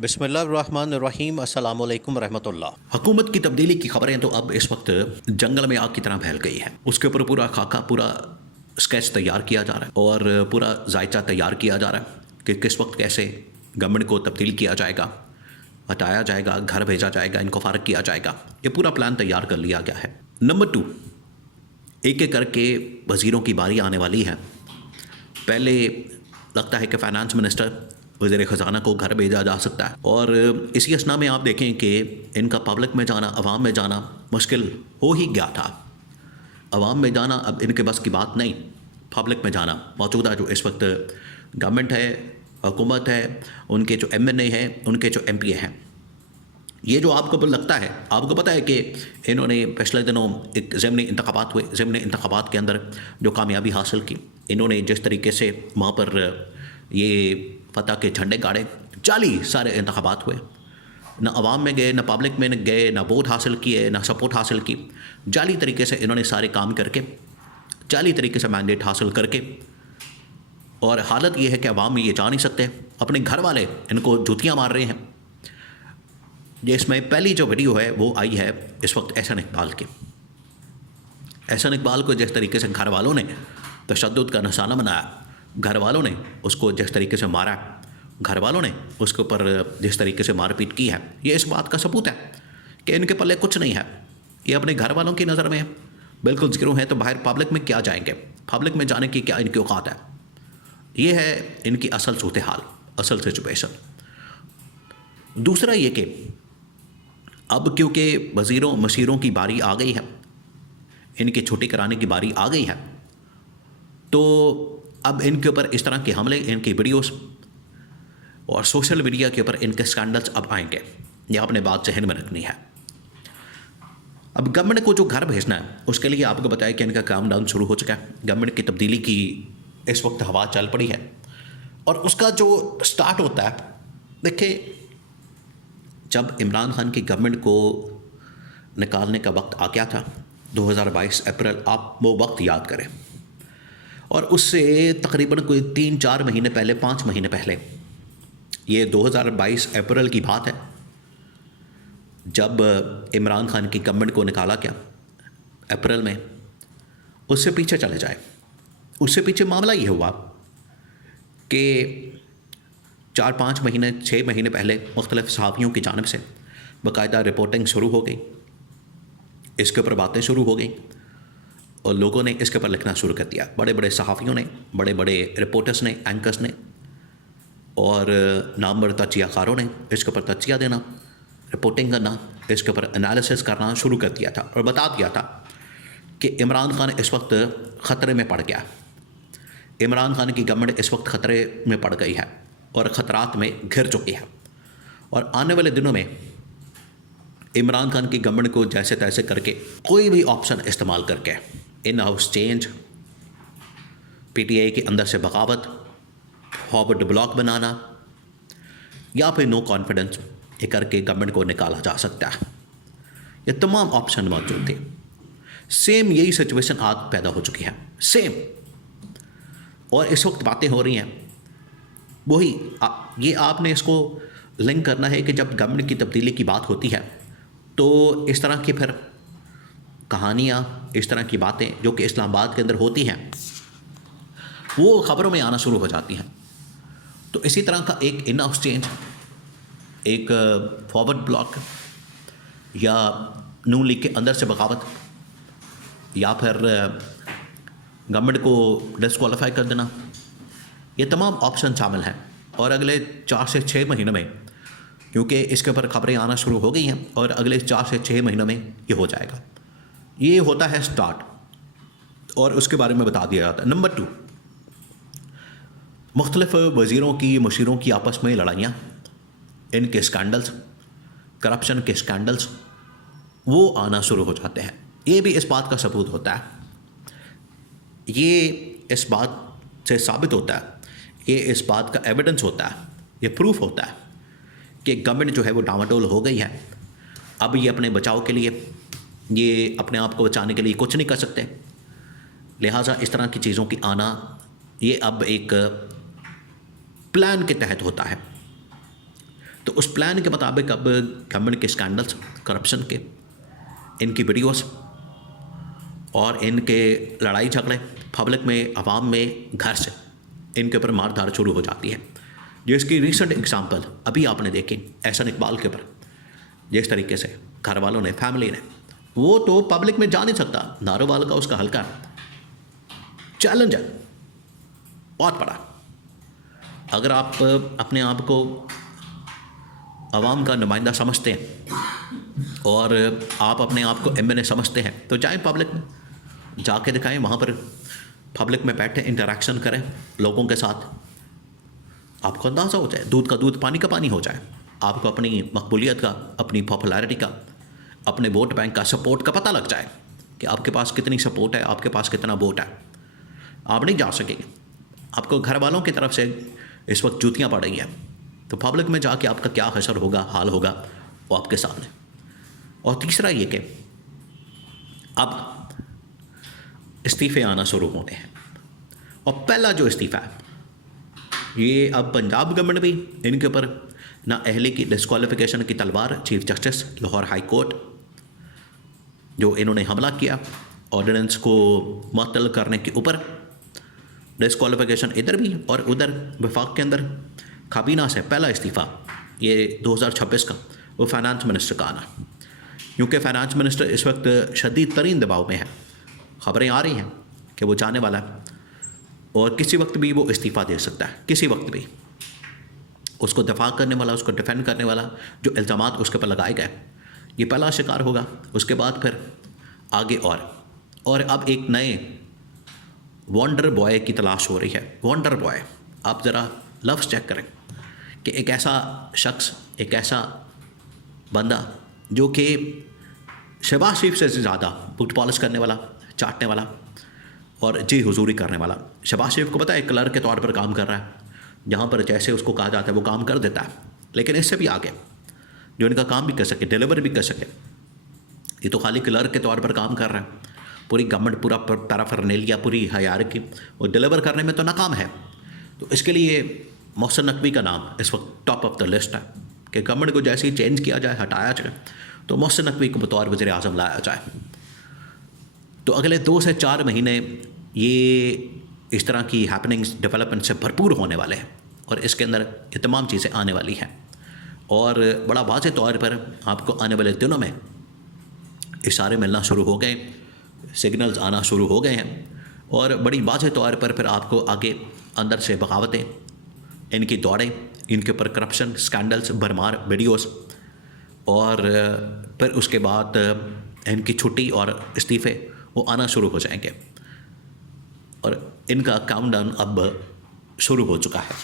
बिस्मिल्लाहिर्रहमानिर्रहीम अस्सलामु अलैकुम रहमतुल्लाह। हुकूमत की तब्दीली की खबरें तो अब इस वक्त जंगल में आग की तरह फैल गई है। उसके ऊपर पूरा खाका, पूरा स्केच तैयार किया जा रहा है और पूरा जायचा तैयार किया जा रहा है कि किस वक्त कैसे गवर्नमेंट को तब्दील किया जाएगा, हटाया जाएगा, घर भेजा जाएगा, इनको फारग किया जाएगा। ये पूरा प्लान तैयार कर लिया गया है। नंबर 2, एक एक करके वज़ीरों की बारी आने वाली है। पहले लगता है कि फाइनेंस मिनिस्टर, वज़ीर ख़जाना को घर भेजा जा सकता है और इसी असना में आप देखें कि इनका पब्लिक में जाना, अवाम में जाना मुश्किल हो ही गया था। अवाम में जाना अब इनके बस की बात नहीं, पब्लिक में जाना। मौजूदा जो इस वक्त गवर्नमेंट है, हुकूमत है, उनके जो MNA हैं, उनके जो MPA हैं, ये जो आपको लगता है, आपको पता है कि इन्होंने पिछले दिनों एक ज़िमनी इंतखाबात हुए, ज़िमनी इंतखाबात के अंदर जो कामयाबी हासिल की, इन्होंने जिस तरीके से वहाँ पर ये फतह के झंडे गाड़े, जाली सारे इंतखाबात हुए, ना अवाम में गए, ना पब्लिक में गए, ना वोट हासिल किए, ना सपोर्ट हासिल की। जाली तरीके से इन्होंने सारे काम करके, जाली तरीके से मैंडेट हासिल करके, और हालत ये है कि अवाम में ये जा नहीं सकते, अपने घर वाले इनको जूतियाँ मार रहे हैं। जिसमें पहली जो वीडियो है वो आई है इस वक्त एहसन इकबाल की। एहसन इकबाल को जिस तरीके से घर वालों ने तशद्दुद का निशाना बनाया, घर वालों ने उसको जिस तरीके से मारा, घर वालों ने उसके ऊपर जिस तरीके से मारपीट की है, ये इस बात का सबूत है कि इनके पल्ले कुछ नहीं है। ये अपने घर वालों की नज़र में बिल्कुल ज़ीरो है, तो बाहर पब्लिक में क्या जाएंगे, पब्लिक में जाने की क्या इनकी औकात है। ये है इनकी असल सूरत हाल, असल सिचुएशन। दूसरा ये कि अब क्योंकि वज़ीरों मशीरों की बारी आ गई है, इनकी छुट्टी कराने की बारी आ गई है, तो अब इनके ऊपर इस तरह के हमले, इनकी वीडियोस और सोशल मीडिया के ऊपर इनके स्कैंडल्स अब आएंगे। ये आपने बात जहन में रखनी है। अब गवर्नमेंट को जो घर भेजना है, उसके लिए आपको बताया कि इनका काम डाउन शुरू हो चुका है। गवर्नमेंट की तब्दीली की इस वक्त हवा चल पड़ी है और उसका जो स्टार्ट होता है, देखिए, जब इमरान खान की गवर्नमेंट को निकालने का वक्त आ गया था 2022 अप्रैल, आप वो वक्त याद करें, और उससे तकरीबन कोई 3-4 महीने पहले, 5 महीने पहले, ये 2022 अप्रैल की बात है, जब इमरान खान की गवर्नमेंट को निकाला गया अप्रैल में। उससे पीछे चले जाए, उससे पीछे मामला ये हुआ कि 4-5 महीने, 6 महीने पहले मुख्तलिफ सहाफ़ियों की जानिब से बाकायदा रिपोर्टिंग शुरू हो गई, इसके ऊपर बातें शुरू हो गई और लोगों ने इसके ऊपर लिखना शुरू कर दिया। बड़े बड़े सहाफ़ियों ने, बड़े बड़े रिपोर्टर्स ने, एंकर्स ने और नामवर तजियाकारों ने इसके ऊपर तजिया देना, रिपोर्टिंग करना, इसके ऊपर एनालिसिस करना शुरू कर दिया था और बता दिया था कि इमरान खान इस वक्त ख़तरे में पड़ गया, इमरान खान की गवर्नमेंट इस वक्त ख़तरे में पड़ गई है और ख़तरात में घिर चुकी है, और आने वाले दिनों में इमरान खान की गवर्नमेंट को जैसे तैसे करके, कोई भी ऑप्शन इस्तेमाल करके, इन हाउस चेंज, PTI के अंदर से बगावत, फॉरवर्ड ब्लॉक बनाना या फिर नो कॉन्फिडेंस, ये करके गवर्नमेंट को निकाला जा सकता है। ये तमाम ऑप्शन मौजूद थे। सेम यही सिचुएशन आज पैदा हो चुकी है, सेम। और इस वक्त बातें हो रही हैं वही, ये आपने इसको लिंक करना है कि जब गवर्नमेंट की तब्दीली की बात होती है तो इस तरह की फिर कहानियाँ, इस तरह की बातें जो कि इस्लामाबाद के अंदर होती हैं, वो ख़बरों में आना शुरू हो जाती हैं। तो इसी तरह का एक इन हाउस चेंज, एक फॉरवर्ड ब्लॉक, या नून लीग के अंदर से बगावत, या फिर गवर्नमेंट को डिस्क्वालीफाई कर देना, ये तमाम ऑप्शन शामिल हैं। और अगले 4 से 6 महीनों में, क्योंकि इसके ऊपर खबरें आना शुरू हो गई हैं, और अगले 4 से 6 महीनों में ये हो जाएगा। ये होता है स्टार्ट, और उसके बारे में बता दिया जाता है। नंबर 2, मुख्तलिफ वज़ीरों की, मशीरों की आपस में लड़ाइयाँ, इनके स्कैंडल्स, करप्शन के स्कैंडल्स, वो आना शुरू हो जाते हैं। ये भी इस बात का सबूत होता है, ये इस बात से साबित होता है, ये इस बात का एविडेंस होता है, ये प्रूफ होता है कि गवर्नमेंट जो है वो डामाडोल हो गई है। अब ये अपने बचाव के लिए, ये अपने आप को बचाने के लिए कुछ नहीं कर सकते, लिहाजा इस तरह की चीज़ों की आना, ये अब एक प्लान के तहत होता है। तो उस प्लान के मुताबिक अब गवर्नमेंट के स्कैंडल्स, करप्शन के, इनकी वीडियोस और इनके लड़ाई झगड़े पब्लिक में, आवाम में, घर से इनके ऊपर मारधाड़ शुरू हो जाती है। जिसकी रिसेंट एग्जांपल अभी आपने देखी एहसन इकबाल के ऊपर, जिस तरीके से घर वालों ने, फैमिली ने, वो तो पब्लिक में जा नहीं सकता, नारोवाल का उसका हल्का चैलेंज है बहुत बड़ा। अगर आप अपने आप को आवाम का नुमाइंदा समझते हैं और आप अपने आप को एमएनए समझते हैं तो जाएं पब्लिक में, जाके दिखाएं, वहाँ पर पब्लिक में बैठे इंटरेक्शन करें लोगों के साथ, आपको अंदाज़ा हो जाए, दूध का दूध पानी का पानी हो जाए, आपको अपनी मकबूलियत का, अपनी पॉपुलैरिटी का, अपने वोट बैंक का, सपोर्ट का पता लग जाए कि आपके पास कितनी सपोर्ट है, आपके पास कितना वोट है। आप नहीं जा सकेंगे, आपको घर वालों की तरफ से इस वक्त जूतियाँ पड़ रही हैं, तो पब्लिक में जाके आपका क्या हशर होगा, हाल होगा, वो आपके सामने। और तीसरा ये कि अब इस्तीफ़े आना शुरू होने हैं, और पहला जो इस्तीफ़ा है ये अब पंजाब गवर्नमेंट भी इनके ऊपर ना अहली की डिस्क्वालिफिकेशन की तलवार, chief justice Lahore high court जो इन्होंने हमला किया ऑर्डिनेंस को मुअत्तल करने के ऊपर, डिस्क्वालिफिकेशन इधर भी और उधर वफाक के अंदर। काबीना से पहला इस्तीफ़ा ये 2026 का वो फाइनेंस मिनिस्टर का आना, क्योंकि फाइनेंस मिनिस्टर इस वक्त शदीद तरीन दबाव में है। खबरें आ रही हैं कि वो जाने वाला है और किसी वक्त भी वो इस्तीफ़ा दे सकता है, किसी वक्त भी। उसको दफा करने वाला, उसको डिफेंड करने वाला जो इल्ज़ामात उसके ऊपर लगाए गए, ये पहला शिकार होगा। उसके बाद फिर आगे और अब एक नए वंडर बॉय की तलाश हो रही है। वंडर बॉय, आप ज़रा लफ्ज़ चेक करें कि एक ऐसा शख्स, एक ऐसा बंदा जो कि शहबाज शरीफ से ज़्यादा बूट पॉलिश करने वाला, चाटने वाला और जी हुजूरी करने वाला। शहबाज शरीफ को पता है क्लर्क के तौर पर काम कर रहा है, जहाँ पर जैसे उसको कहा जाता है वो काम कर देता है, लेकिन इससे भी आगे जो इनका काम भी कर सके, डिलीवर भी कर सके। ये तो खाली क्लर्क के तौर पर काम कर रहा है, पूरी गवर्नमेंट, पूरा पैराफर्नेलिया, पूरी हायरार्की वो डिलीवर करने में तो नाकाम है। तो इसके लिए मोहसिन नकवी का नाम इस वक्त टॉप ऑफ द लिस्ट है कि गवर्नमेंट को जैसे ही चेंज किया जाए, हटाया जाए, तो मोहसिन नकवी को बतौर वज़ीर आज़म लाया जाए। तो अगले 2 से 4 महीने ये इस तरह की हैपनिंग्स, डेवलपमेंट से भरपूर होने वाले हैं और इसके अंदर ये तमाम चीज़ें आने वाली हैं। और बड़ा वाज़े तौर पर आपको आने वाले दिनों में इशारे मिलना शुरू हो गए, सिग्नल्स आना शुरू हो गए हैं और बड़ी वाज़े तौर पर फिर आपको आगे अंदर से बगावतें, इनकी दौड़ें, इनके ऊपर करप्शन, स्कैंडल्स, भरमार वीडियोस और फिर उसके बाद इनकी छुट्टी और इस्तीफ़े वो आना शुरू हो जाएंगे और इनका काउंटडाउन अब शुरू हो चुका है।